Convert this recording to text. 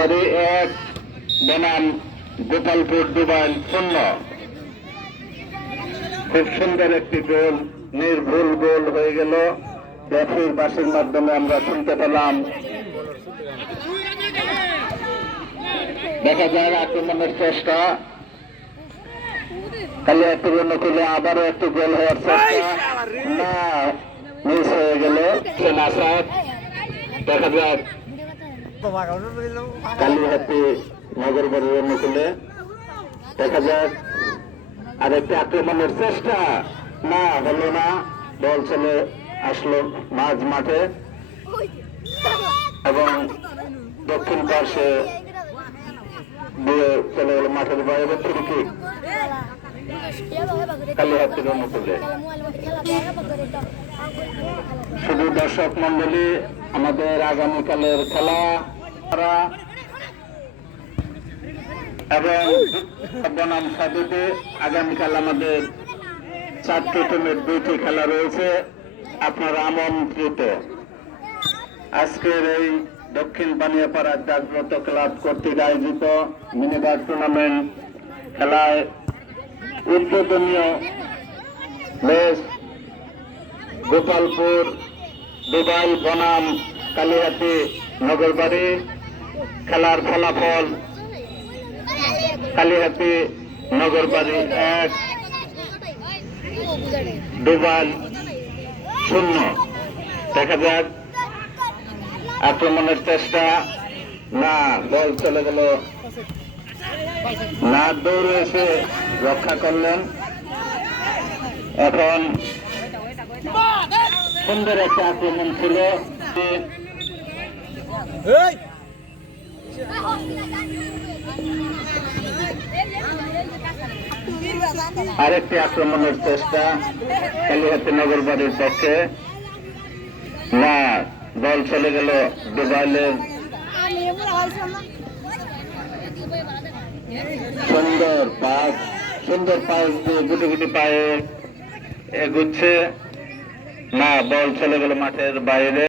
এক বনাম গোপালপুর দুবাইল শূন্য। খুব সুন্দর একটি গোল নির্ভুল গোল হয়ে গেল। রেফারির বাসের মাধ্যমে আমরা শুনতে পেলাম। দেখা যায় আক্রমণের চেষ্টা। খালি একটু অনুকূলে আবারও একটু গোল হওয়ার চেষ্টা। না মিস হয়ে গেল। দেখা যাক কালীহাতি নগরবাড়ির অনুকূলে দেখা যাক আর একটি আক্রমণের চেষ্টা। না, হলো না। বল চলে আসলো মাঝ মাঠে। এবং দক্ষিণ পাশে দিয়ে চলে গেল মাঠের বাইরে ফ্রি কিক কালীহাতির অনুকূলে শুধু দর্শক মন্ডলী আমাদের আগামীকালের খেলা এবং বনাম সাধুতে আগামীকাল আমাদের চারটি টিমের দুইটি খেলা রয়েছে। আপনারা আমন্ত্রিত। আজকের এই দক্ষিণ বানিয়াপাড়ার জাগ্রত ক্লাব কর্তৃক আয়োজিত মিনিবার টুর্নামেন্ট খেলায় উদ্বোধনীয় ম্যাচ গোপালপুর, দুবাই, বনাম, কালিহাতি নগরবাড়ি খেলার ফলাফল কালিহাতি নগরবাড়ি এক, দুবাই শূন্য। দেখা যাক, আক্রমণের চেষ্টা। না, বল চলে গেল। না, দৌড়ে এসে রক্ষা করলেন। এখন সুন্দর একটা আক্রমণ ছিল। আরেকটি আক্রমণের চেষ্টা কালীহাতি নগর বাড়ির পক্ষে। না বল চলে গেল দুবাইলের সুন্দর পাস সুন্দর পাস দিয়ে গুটি গুটি পায়ে এগুচ্ছে। না বল চলে গেল মাঠের বাইরে।